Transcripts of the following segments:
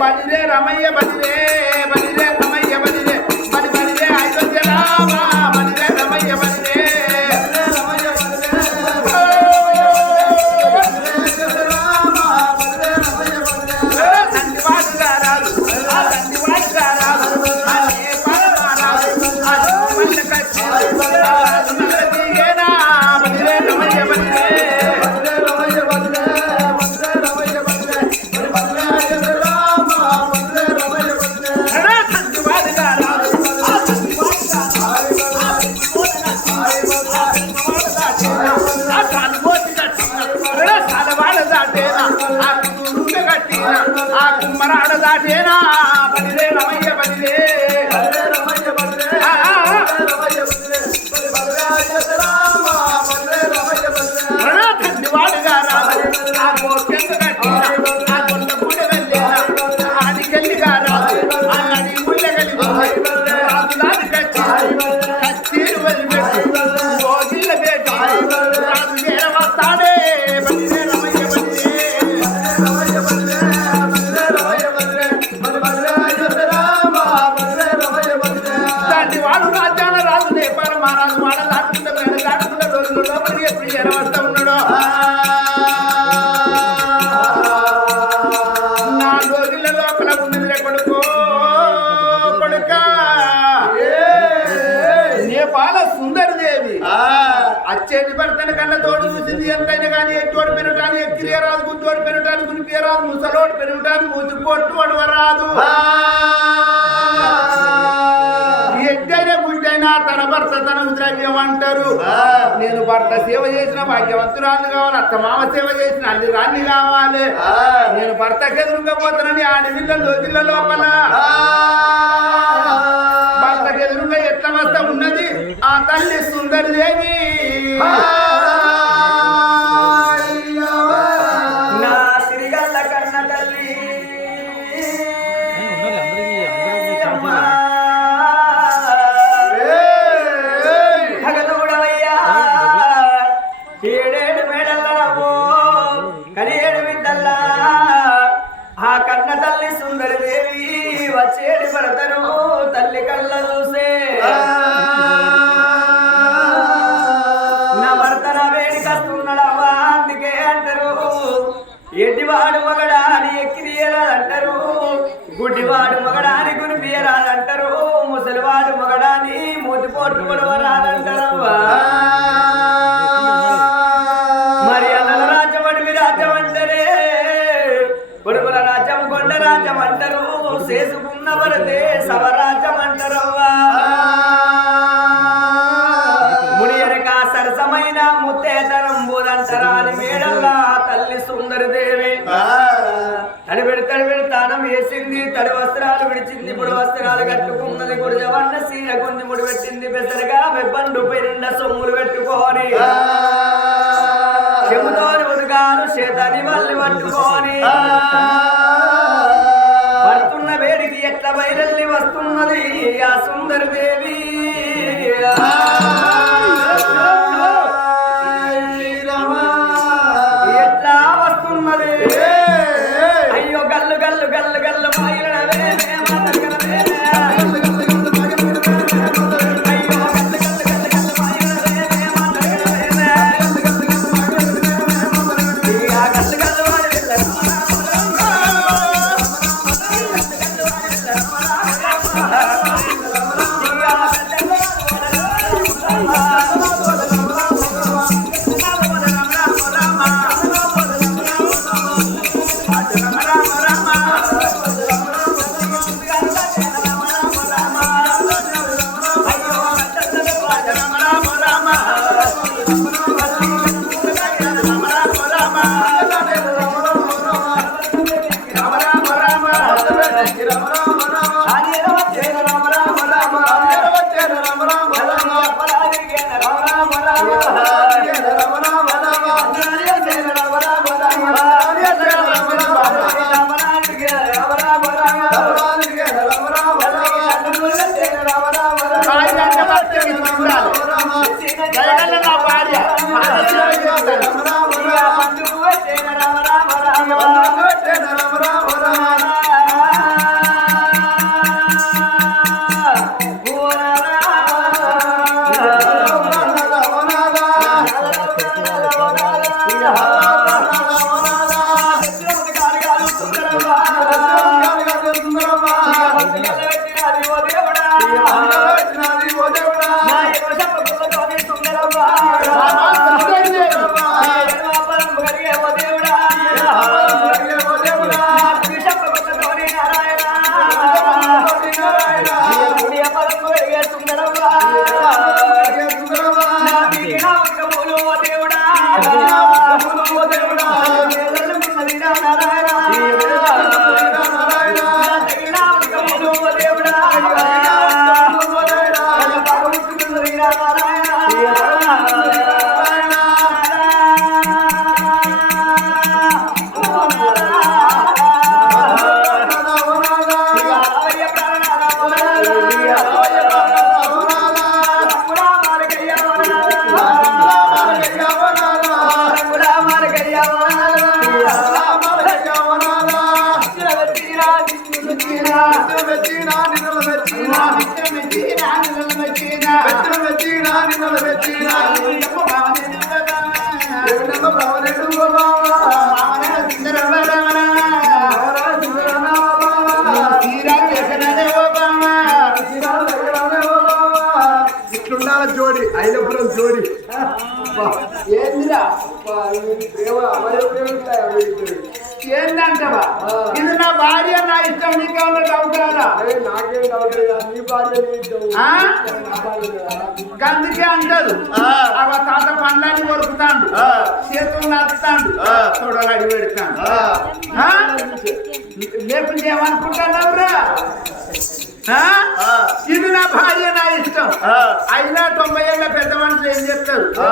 బడిరే రమయ్య బడిరే తీయరాదు గుడ్డోడు పెరగటానికి గుడి తీయరాదు ముసలోడు పెరగటానికి ముద్దు కొట్టు రాదు వరాదు తన భర్త తన ద్రవ్యం అంటారు. నేను భర్త సేవ చేసిన భాగ్యవంతురాలు కావాలి అత్త మామ సేవ చేసిన అల్లి రాన్ని కావాలి. నేను భర్త ఎదురుకపోతానని ఆడి నీళ్ళ లోకిళ్ళ లోపల. భర్త ఎదురుగా ఎట్ల వస్త ఉన్నది? ఆ తల్లి సుందరి దేవి వచ్చి ఎడి పడతారు ముడి పెట్టింది బెసరగా వెబ్బండు పైన ఇది నా భార్య నా ఇష్టం నీకేమన్నా డౌట్ అరే నాకేం డౌట్ లేదా నీ భార్య అంటారు ఆ. తాత పండ్లని కొరుకుతాడు. చేతులు నడుస్తాడు ఆ. చూడలు అడి పెడతాడు? లేకుంటే ఏమనుకుంటున్నావురా ఆ? ఆ. ఇది నా భార్య నా ఇష్టం ఆ. అయినా తొంభై ఏళ్ళ పెద్ద మనుషులు ఏం చేస్తారు ఆ.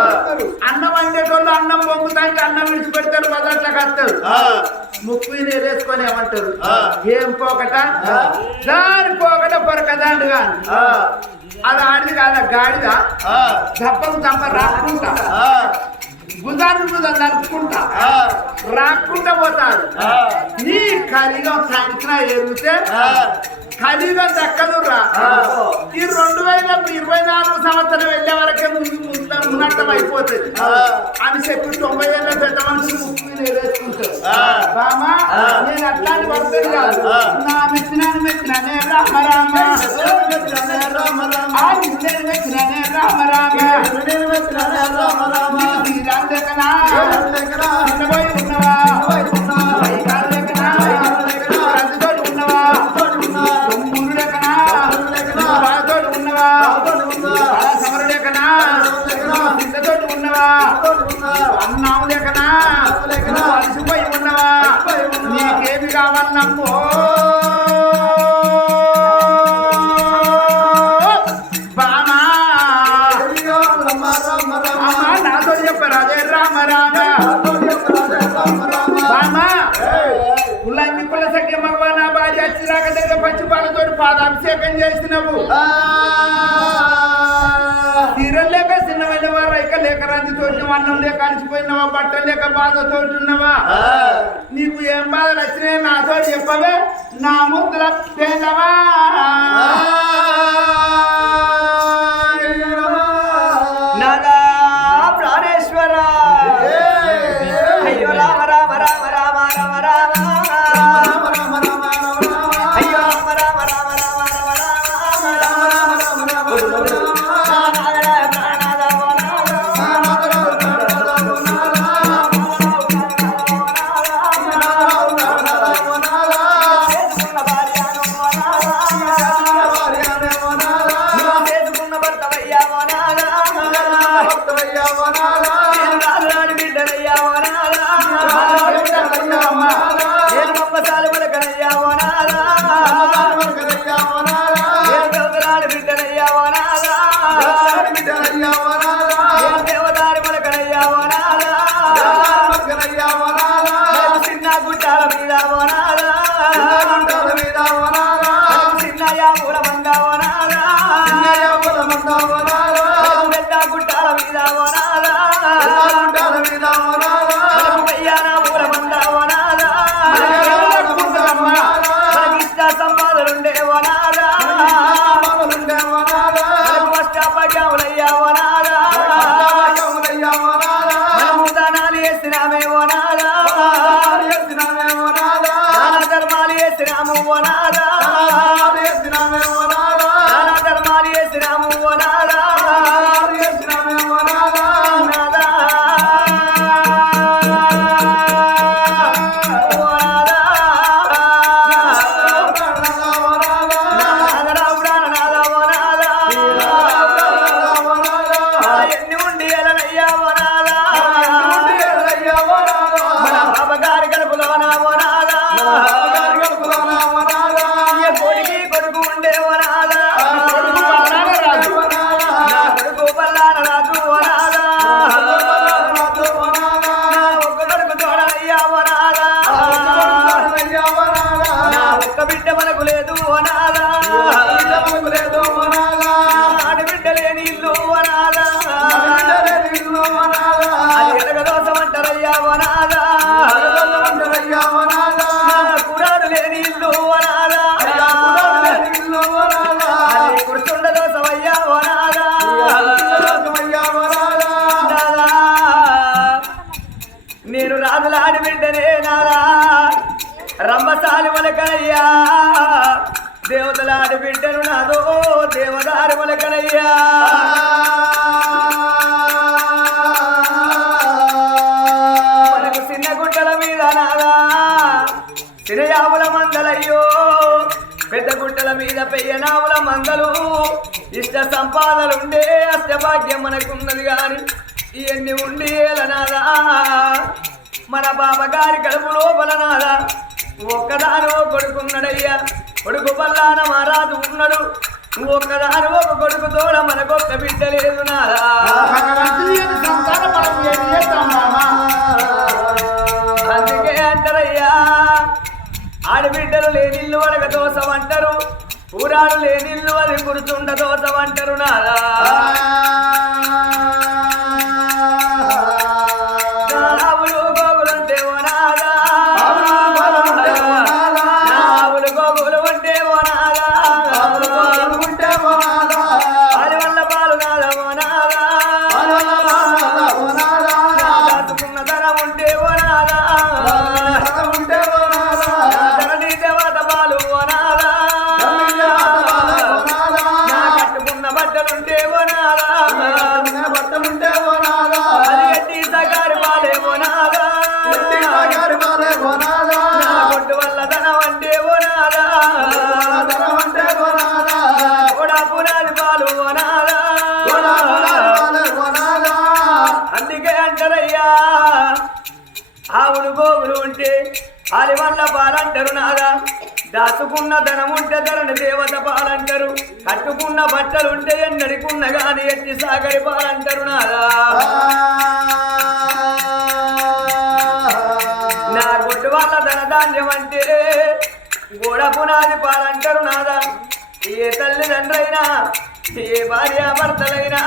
అన్నం వండేటోళ్ళు అన్నం పొంగుతాంటే అన్నం విడిచిపెడతారు బదట్లకు వస్తారు ఆ. ముక్కు నేరేసుకొని ఏమంటారు. ఏం పోకట. దాని పోకట పొరకదాండు కానీ ఆ. అది ఆడిది కాదా గాడిద. దప్పకు దప్ప రాక్కుంటా నరుక్కుంటా ఆ. రాక్కుంటా పోతాడు. నీ కలిగం సాయంత్రం ఎరిగితే. కలిగం దక్కదు రా ఆ. ఈ రెండు వేల ఇరవై నాలుగు సంవత్సరం వెళ్ళే ఉన్నట్టం అయిపోతుంది. అని చెప్పి తొంభై ఏళ్ళ పెద్ద మనుషులు ముక్కు మీద వేసుకుంటారు ఆ. నేను అట్లాంటి భక్తులు కాదు. నా మెచ్చినాను మెచ్చినానే రామ రామ. రామ రామ. ఆ నేను మెచ్చినానే రామ రామ. నేను రామ రామ. శ్రీరామ దగ్గర ఉన్నవా ఉన్నవా ఉన్నవా సిద్ధతోటి ఉన్నవా? అన్నాము నువ్వు అలసిపోయి ఉన్నవా? నీకేమి కావాలన్నమ్మో? దగ్గర పచ్చిపాలతో పాదాభిషేకం చేసినవు. తీరం లేక చిన్నమైన వారు రైక లేక రంది తోటినవా అన్నం లేక అలసిపోయినవా బట్టలు లేక బాధతో ఉన్నవా? నీకు ఏం బాధలు వచ్చినాయి నాతో చెప్పవే నా ముద్ర పేదవా? అష్టాపజాములయ్యా దేవతలాడి బిడ్డను నాదో దేవదారు మొలకనయ్యా. మనకు చిన్న గుడ్డల మీద నాదా. చిరయావుల మందలయ్యో. పెద్ద గుట్టల మీద పెయ్యనావుల మందలు. ఇష్ట సంపాదలుండే అష్టభాగ్యం మనకున్నది కానీ ఇవన్నీ ఉండి ఏలనాదా మన బాబగారి కడుపు లోపల నాదా. ఒక్కదాని ఓ కొడుకున్నాడయ్యా. కొడుకు పల్లాన మహారాజు ఉన్నాడు. ఒక్కదాని ఒక కొడుకు తోడ మనకొక్క బిడ్డ లేదు నాదా మనం అందుకే అంటారయ్యా ఆడబిడ్డలు లేనిల్లు అడగ దోసం అంటారు. ఊరాడు లేనిల్లు అది గుర్తుండ దోసం అంటారు ఆవులు గోవులు ఉంటే ఆలి వల్ల పాలంటారు నాగా దాచుకున్న ధనం ఉంటే ధరని దేవత పాలంటారు. కట్టుకున్న బట్టలు ఉంటే ఎన్నడికున్న గాని ఎట్టి సాగరి పాలంటారు నాదా? నా గుడ్డు వాళ్ళ ధనధాన్యం అంటే గోడపు నాది పాలంటారు నాదా? ఏ తల్లిదండ్రైనా ఏ భార్యాభర్తలైనా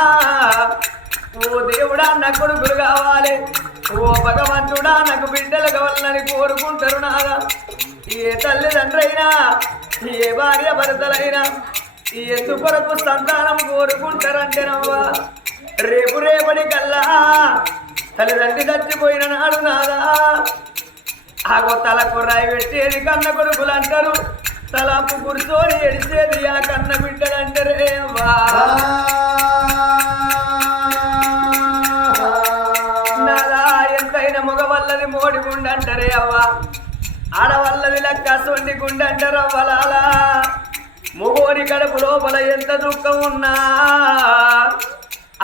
ఓ దేవుడా నా కొడుకులు కావాలి. ఓ భగవంతుడా నాకు బిడ్డలు కావాలని కోరుకుంటారు నాగా ఏ తల్లిదండ్రైనా ఏ భార్య భర్తలైనా ఎందుకొరకు సంతానం కోరుకుంటారంటేనవ్వా రేపు రేపటి కల్లా తల్లిదండ్రి చచ్చిపోయిన నాడు నాదా. ఆగో తలకు రాయి పెట్టేది కన్న కొడుకులు అంటారు. తలాపు కూర్చొని ఎడిచేది ఆ కన్న బిడ్డలు అంటారే ఎంతైన మోడి గుండంటారే అవ్వ. ఆడవల్లది లెక్క సొండి గుండంటారు అవ్వలాలా మొగోని కడుపు లోపల ఎంత దుఃఖం ఉన్నా.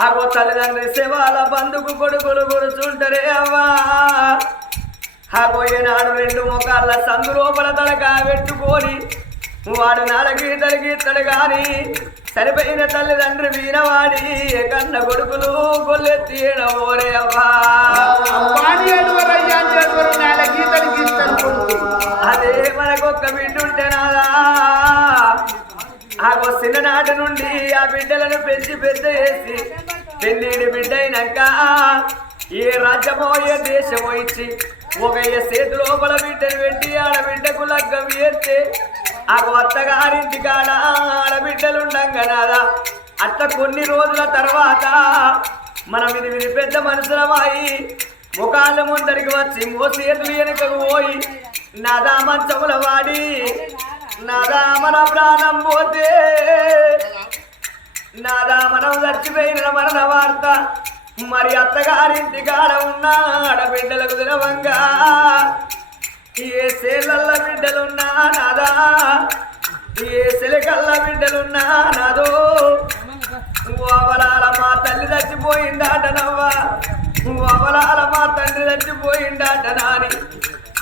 ఆగో తల్లిదండ్రి శివాల బంధుకు కొడుకులు కొడుచుంటారే అవ్వా. ఆగో ఏనాడు రెండు ముఖాల సందు లోపల తలగా పెట్టుకొని వాడు నాలుగు తలిగిస్తాడు కానీ సరిపోయిన తల్లిదండ్రి వీరవాడి కన్న కొడుకులు గొల్లెత్తి ఓరే అవ్వా గీతలు అదే మనకొక్క బిడ్డ ఉంటే నాదా. ఆగో చిన్ననాటి నుండి ఆ బిడ్డలను పెంచి పెద్ద చేసి పెళ్ళిడి బిడ్డ అయినాక ఏ రాజ్యమో ఏ దేశమో ఇచ్చి ఒక చేతి లోపల బిడ్డను పెట్టి ఆడబిడ్డకు లగ్గం చేస్తే ఆ అత్తగారింటి కాడ ఆడబిడ్డలుండంగా నాదా అట్లా కొన్ని రోజుల తర్వాత మనం ఇది విని పెద్ద మనుషులమాయి ముఖాల ముందరికి వచ్చి మోసేతులు వెనుకకు పోయి నాదా మంచముల వాడి నాదా మన ప్రాణం పోతే నాదా మనం చచ్చిపోయిన మరణ వార్త. మరి అత్తగారింటి కాడ ఉన్న ఆడబిడ్డలకు దినవంగా ఏ సేలల్ల బిడ్డలున్నా నాదా? ఏ సెలకల్ల బిడ్డలున్నా నాదో? అవలాల మా తల్లి చచ్చిపోయిందాటనవ్వా అవలాల మా తండ్రి చచ్చిపోయిందాట నాని?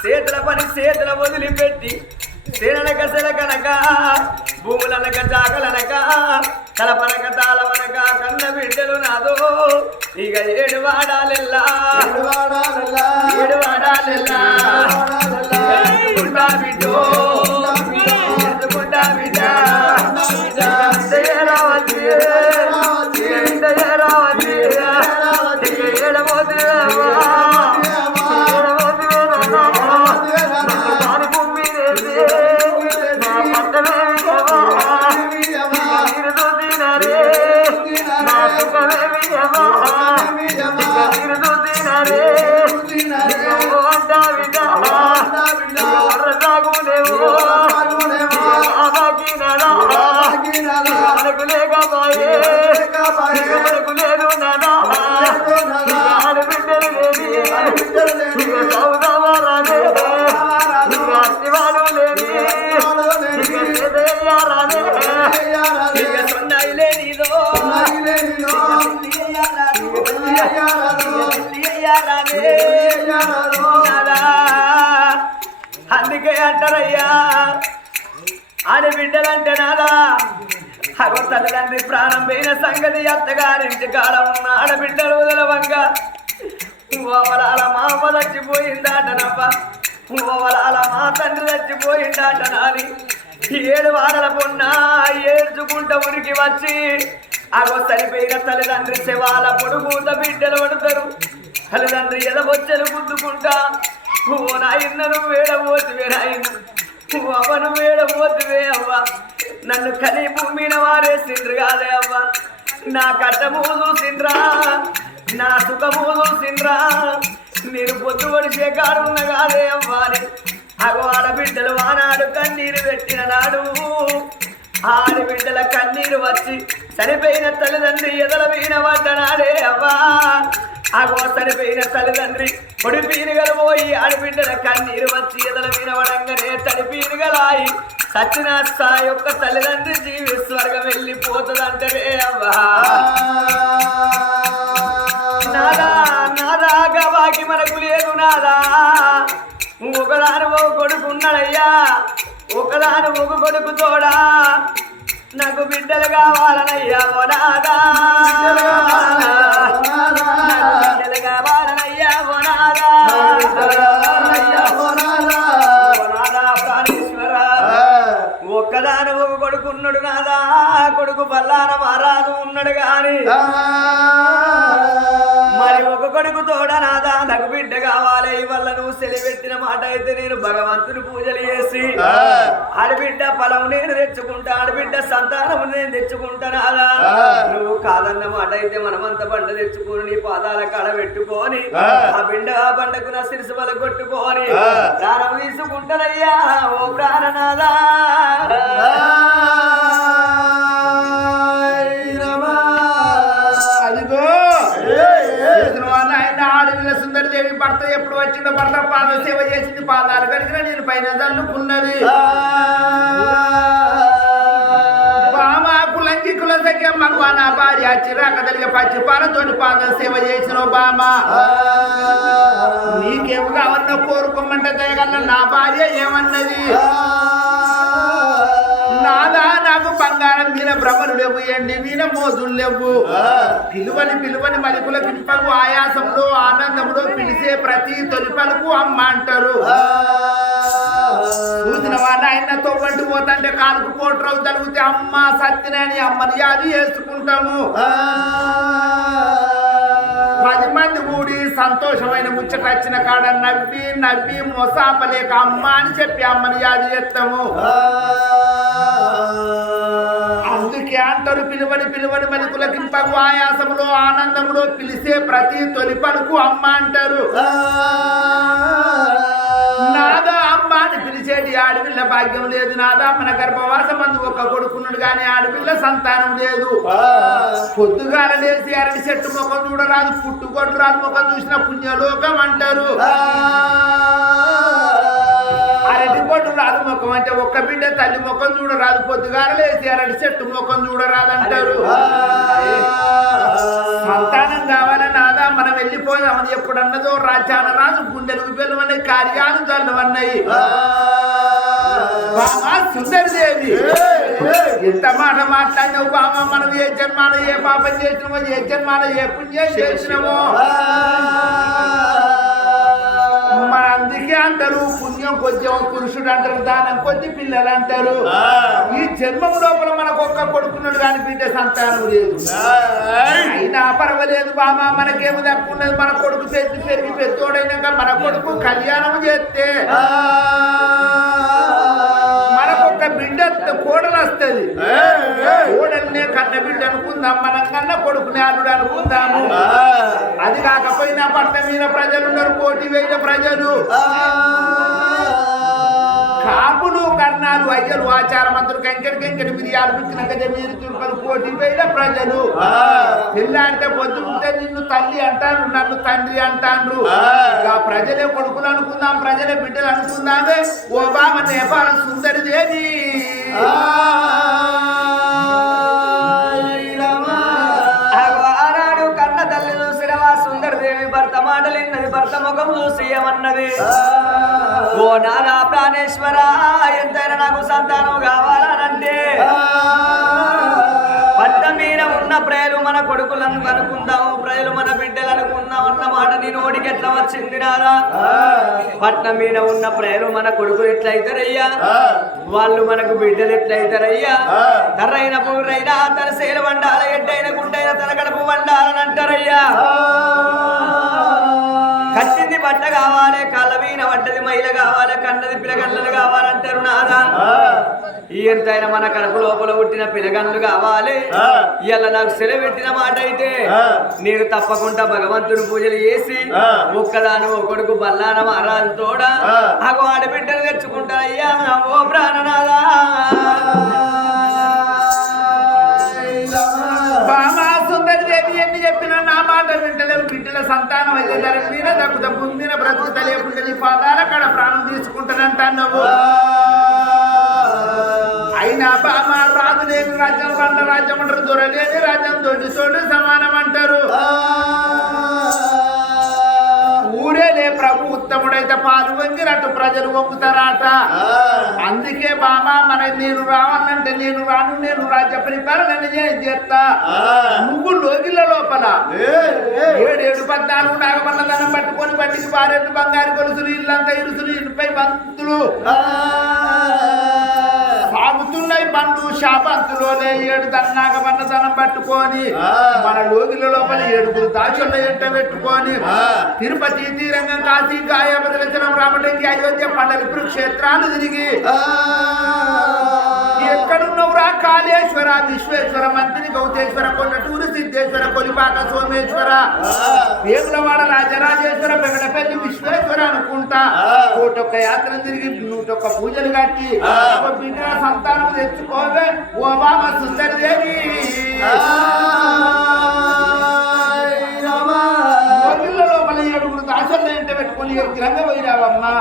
చేతుల పని చేతుల వదిలిపెట్టి సేననక సెలకనక భూములనక జాగలనక కలపనక తాళవనక కన్న బిడ్డలు నాదో. ఇక ఏడు వాడాలెల్లా. ఏడు వాడాలెల్లా. ఎందుకుంటా బిడ్డో. అందుకే అంటారయ్యా ఆడబిడ్డలంటే నాదా అగో తల్లిదండ్రి ప్రాణం పోయిన సంగతి అత్తగారింటి కాడ ఉన్న ఆడబిడ్డలు వదలవంగా. ఓవలాల మా అమ్మ చచ్చిపోయిందాటనవ్వ ఓవలాల మా తండ్రి చచ్చిపోయిందాట నాని. ఏడు వారల పొన్న ఏడ్చుకుంట ఉరికి వచ్చి అగో సరిపోయిన తల్లిదండ్రి శవాల పొడుగుత బిడ్డలు పడతారు. తల్లిదండ్రి ఎదవొచ్చలు గుద్దుకుంటా ఓ నాయన్నను వేడబోతువే నాయన ఓ అవను వేడబోతువే అవ్వ నన్ను కలి భూమిన వారేసిండ్రు కాదే అవ్వ నా కట్టము చూసిండ్రా నా సుఖము చూసిండ్రా మీరు పొద్దు పడిచే కాడున్న కాదే అవ్వాలి అని అగో ఆడబిడ్డలు ఆనాడు కన్నీరు పెట్టిన నాడు ఆడబిడ్డల కన్నీరు వచ్చి చనిపోయిన తల్లిదండ్రి ఎదల వీణ పడ్డనాడే అవ్వా. ఆగో చనిపోయిన తల్లిదండ్రి పొడి పీనుగలు పోయి ఆడబిడ్డల కన్నీరు వచ్చి ఎదల వీణ పడంగానే తడి పీనుగలాయి. సచిన సా యొక్క తల్లిదండ్రి జీవి స్వర్గం వెళ్ళిపోతుందంటే అవ్వా. నాదా నాదా గవాకి మనకు లేదు నాదా. ఒకదాని ఒక కొడుకు ఉన్నాడయ్యా ఒకదాని ఒక కొడుకు తోడా. నాకు బిడ్డలు కావాలనయ్యా ఓ నాదా నాకు బిడ్డలు కావాలనయ్యా ఓ నాదా ఓ నాదా ప్రాణేశ్వర. ఒక్కదాని ఒక కొడుకు ఉన్నాడు నాదా. కొడుకు బల్లాన మహారాజు ఉన్నాడు మరి ఒక కొడుకు తోడ నాదా నాకు బిడ్డ కావాలి. వల్ల నువ్వు సెలిపెట్టిన మాట అయితే నేను భగవంతుని పూజలు చేసి ఆడబిడ్డ ఫలం నేను తెచ్చుకుంటా ఆడబిడ్డ సంతానం నేను తెచ్చుకుంటా నాదా? నువ్వు కాదన్న మాట అయితే మనమంతా పంట తెచ్చుకొని నీ పాదాల కాడ పెట్టుకొని ఆ. బిడ్డ ఆ పండకు నా సిరిసి బల కొట్టుకొని ప్రాణం తీసుకుంటానయ్యా ఓ ప్రాణనాదా? సుందరదేవి భర్త ఎప్పుడు వచ్చిందో భర్త పాద సేవ చేసింది పాదాలు కడిగిన నేను పైన చల్లుకున్నది బామ నా భార్య చిరాక కలిగే పచ్చి పాలతోటి పాద సేవ చేసిన బామ. నీకేమి కావన్న కోరుకోమంటే దయగల నా భార్య ఏమన్నది? నాదా నాకు బంగారం మీద భ్రమలు లేవు ఎండి మీద మోజులు లేవు. పిలువని పిలువని మలికుల పిలుపకు ఆయాసంలో ఆనందంలో పిలిచే ప్రతి తొలి పలుకు అమ్మ అంటారు. చూసిన వాళ్ళ ఆయనతో వంటి పోతంటే కాలుకు పోట్రవు తలిగితే అమ్మ సత్యనని అమ్మని యాది చేసుకుంటాము పది మంది కూడి సంతోషమైన ముచ్చట వచ్చిన కాడ నవ్వి నవ్వి మొసాపలేక అమ్మ అని చెప్పి అమ్మని యాది చేస్తాము. అందుకే అంటారు పిలువని పిలువని మలుకులకింపకు ఆయాసములో ఆనందములో పిలిసే ప్రతి తొలి పలుకు అమ్మ అంటారు. ఆడపిల్ల భాగ్యం లేదు నాదా మన గర్భవాసం మందు ఒక్క కొడుకున్నాడు కానీ ఆడపిల్ల సంతానం లేదు. పొద్దుగాల లేచి అరటి చెట్టు ముఖం చూడరాదు పుట్టుకొట్టు రాదు ముఖం చూసిన పుణ్యలోకం అంటారు. అరటి కొట్టు రాదు ముఖం అంటే ఒక్క బిడ్డ తల్లి ముఖం చూడరాదు పొద్దుగాల లేచి అరటి చెట్టు ముఖం చూడరాదు అంటారు సంతానం కావాలని నాదా? మనం వెళ్ళిపోయాం అది ఎప్పుడన్నదో రాజ్యాన రాజు గుండెలకు పిల్లవన్నాయి కార్యాలు చల్లవన్నాయి బామా సుందరదేవి ఎంత మాట మాట్లాడినావు బామ మనం ఏ జన్మాలో ఏ పాపం చేసినామో ఏ జన్మాలో ఏ పుణ్యం చేసినామో. మన అందుకే అంటారు పుణ్యం కొంచెం పురుషుడు అంటారు దానం కొద్ది పిల్లలు అంటారు. ఈ జన్మం లోపల మనకు ఒక్క కొడుకున్నాడు కానీ బిడ్డ సంతానం లేదు. అయినా పర్వాలేదు బామ మనకేమి తప్పున్నది మన కొడుకు పెద్ద పెరిగి పెద్దోడైనాక మన కొడుకు కళ్యాణం చేస్తే. వస్తుంది. కోడల్నే కన్న బిడ్డ అనుకుందాం మనం కన్న కొడుకునే అల్లుడు అనుకుందాము. అది కాకపోయినా పట్ల మీద ప్రజలు ఉన్నారు కోటి వేల ప్రజలు. కాపులు కర్ణాలు అయ్యలు ఆచారమంతులు కంకెడి కంకెడి మిరియాలు పిచ్చిన గజమీరు చురుకలు కోటి వేల ప్రజలు. పిల్లాడితే పొద్దు ఉంటే నిన్ను తల్లి అంటాను నన్ను తండ్రి అంటాను ఆ. ప్రజలే కొడుకులు అనుకుందాం ప్రజలే బిడ్డలు అనుకుందామే. ఓ బామ నేపాల సుందరి దేవి ఆనాడు కన్న తల్లి చూసినవా? సుందరదేవి భర్త మాటలిన్నది భర్త ముఖం చూసి ఏమన్నది? ఓ నానా ప్రాణేశ్వర ఎంతైనా నాకు సంతానం కావాలనంటే. పట్ట మీద ఉన్న ప్రజలు మన కొడుకులను అనుకుందాము ప్రజలు మన బిడ్డలు అనుకుందాం అన్న మాట నీ నోటికి ఎట్లా వచ్చింది నాదా పట్నం మీద ఉన్న ప్రజలు మన కొడుకులు ఎట్లయితారయ్యా? వాళ్ళు మనకు బిడ్డలు ఎట్లయితారయ్యా? తర్రైన పూరైనా తన సేల వండాల ఎట్టైన గుండైన తన కడుపు వండాలని అంటారయ్యా. బట్ట కావాలి వీణ పడ్డది మైల కావాలి కన్నది పిలగన్లు కావాలంటారు నాదా ఈ ఎంతైనా మన కడుపు లోపల పుట్టిన పిలగన్లు కావాలి. ఇలా నాకు సెలవు పెట్టిన మాట అయితే నేను తప్పకుండా భగవంతుని పూజలు చేసి ఒక్కదాను ఒకడుకు బల్లాన మహారాజు తోడ. ఆగో ఆడబిడ్డలు తెచ్చుకుంటానయ్యా ఓ ప్రాణనాదా వింటలేవు సంతానం అయితే ధర మీద దక్కుత భూమి మీద బ్రతుకుత నీ పాదాల కాడ ప్రాణం తీసుకుంటానంటావు అయినా బామ రాజు లేని రాజ్యం వంద రాజ్యం అంటారు. దొరలేని రాజ్యం తోటి తోడు సమానం అంటారు. ప్రభు ఉత్తముడైతే పాలు వంగినట్టు ప్రజలు వంగుతారట. అందుకే బామ మన నేను రావాలంటే నేను రాను నేను రాజ్య పరిపాలన చేస్తా. నువ్వు లోగిల లోపల ఏడేడు పద్నాలుగు నాగమల్ల ధనం పట్టుకొని బట్టికి బారెట్టు బంగారు గొలుసులు ఇల్లంతా ఇరుసులు ఇంటిపై బంతులు. సాగుతున్నాయి బండ్లు శాపంతులోనే ఏడు దన్నాగమన్న ధనం పట్టుకొని మన లోగిల లోపల ఏడుగురు దాచున్న ఎంట పెట్టుకొని తిరుపతి తీరంగం కాశీ గాయ బదలచనం రామటంగి అయోధ్య పండగ క్షేత్రాలు తిరిగి. ఎక్కడున్నవురా? కాళేశ్వర విశ్వేశ్వర మంత్రి గౌతేశ్వర కొండటూరు సిద్ధేశ్వర కొలిపాక సోమేశ్వర. వేములవాడ రాజరాజేశ్వర పెగడపల్లి విశ్వేశ్వర అనుకుంటా. కోటొక్క యాత్ర తిరిగి నూటొక్క పూజలు కట్టి బిడ్డ సంతానం తెచ్చుకోవే ఓ బామ సుందరదేవి గొర్రెల లోపల ఏడుగురు పెట్టుకొని గ్రంథ పోయినావమ్మా?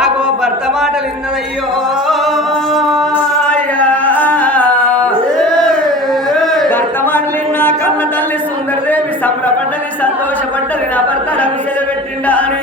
ఆగో భర్త మాటలు విన్నదయ్యో సంతోషపడ్డది నా భర్త నాకు సెలవెట్టిండా అని.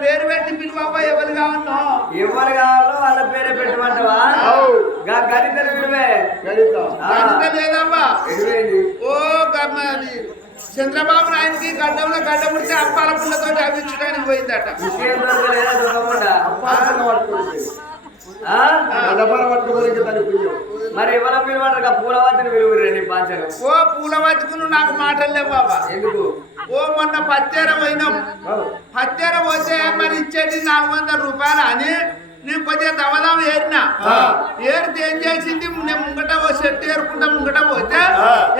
పేరు పెట్టి పిలువబ్బా ఎవరు కావాలో ఎవరు కావాలో వాళ్ళ పేరే పెట్టమంటావా? గణిత. గణితం లేదమ్మా ఓ గమ్మది చంద్రబాబు నాయుడికి గడ్డంలో గడ్డ ముడితే అప్పాల పుల్లతో అవించడానికి పోయిందట. మరి ఎవరు పిలవంటారు పూలవాతిని విలువరండి పాంచలు ఓ పూల బతుకును నాకు మాటలు లేవు బాబా. ఎందుకు? ఓ మొన్న పత్తేర పోయినాం. పత్తేర పోతే మరి ఇచ్చేది నాలుగు వందల రూపాయలు అని నేను కొద్దిగా దవదాం ఏరినా. ఏరితే ఏం చేసింది? నేను ముంగట ఓ చెట్టు ఏరుకుంటా ముంగట పోతే.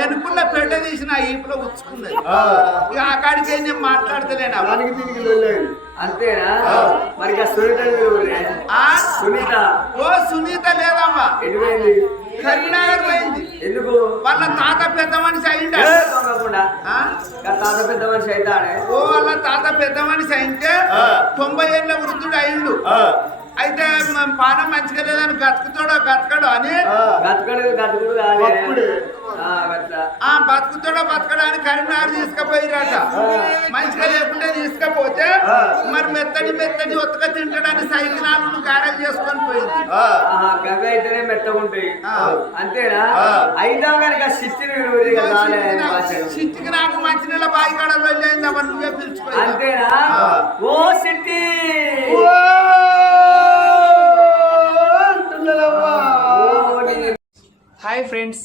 ఎనుకున్న పెళ్ళ తీసిన ఈపులో ఉచ్చుకున్నది ఆ. ఇక ఆ కాడికి ఏం నేను మాట్లాడతలేనా? దానికి దీనికి వెళ్ళలేదు. అంతేనా? మరి సునీత విలువరే ఆ? సునీత. ఓ సునీత లేదమ్మా. ఎటువైంది? కరీంనగర్ పోయింది. ఎందుకు? వాళ్ళ తాత పెద్ద మనిషి అయిందా తాత పెద్ద మనిషి అవుతాడే ఓ వాళ్ళ తాత పెద్ద మనిషి అయితే. తొంభై ఏళ్ళ వృద్ధుడు అయిండు. ఆ. అయితే పానం మంచిగా లేదని గతుకుతాడో గతకడో అని. గతుకుడు గతుకుడు. ఆ, బతుకుతాడో బతకడో అని కరీంనగర్ తీసుకుపోయిరట మంచిగా లేకుంటే తీసుకపోతే. మరి మెత్తడి మెత్తడి ఒత్తక తింటాడని సైకినాలను గారెలు చేసుకొని పోయింది అయితేనే మెత్తగా ఉంటాయి. అంతేనా. అయినా కనుక చిట్టికి నాకు- మంచి నీళ్ళ బాయి కాడ వెళ్ళింది అవన్నీ నువ్వే పిలుచుకోవాలి అంతేనా. ఓ సిట్టి హాయ్ ఫ్రెండ్స్